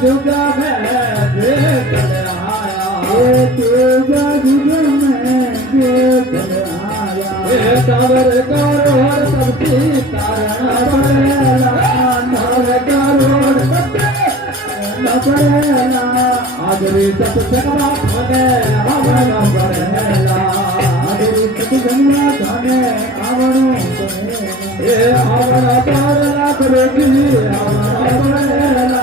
जुगा में देख आया, तेजा जुगा में देख आया, तवर करोड़ सबकी कारण पड़ेला, आदरी सत्संगा खाने आवड़ा पड़ेला, आदरी सत्संगा खाने आवड़ा पड़ेला, आवड़ा पड़ेला करेगी आवड़ा पड़ेला,